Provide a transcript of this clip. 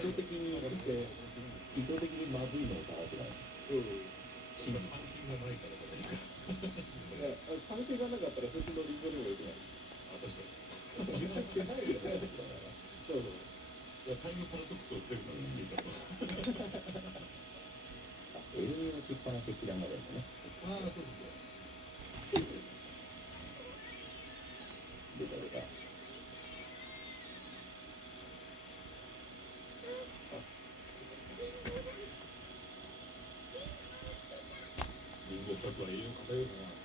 図的にまずいのを探しない。信じ。関心がないからですか。関心がなかったら普通のリンゴでもよくない。確かに。自分してないよね。そうそう。いや、タイムパラドックスを防ぐからいいかと。永遠のしっぱなしで嫌いなのね。ああ、そうそう。出た。リンゴ2つは栄養偏るな。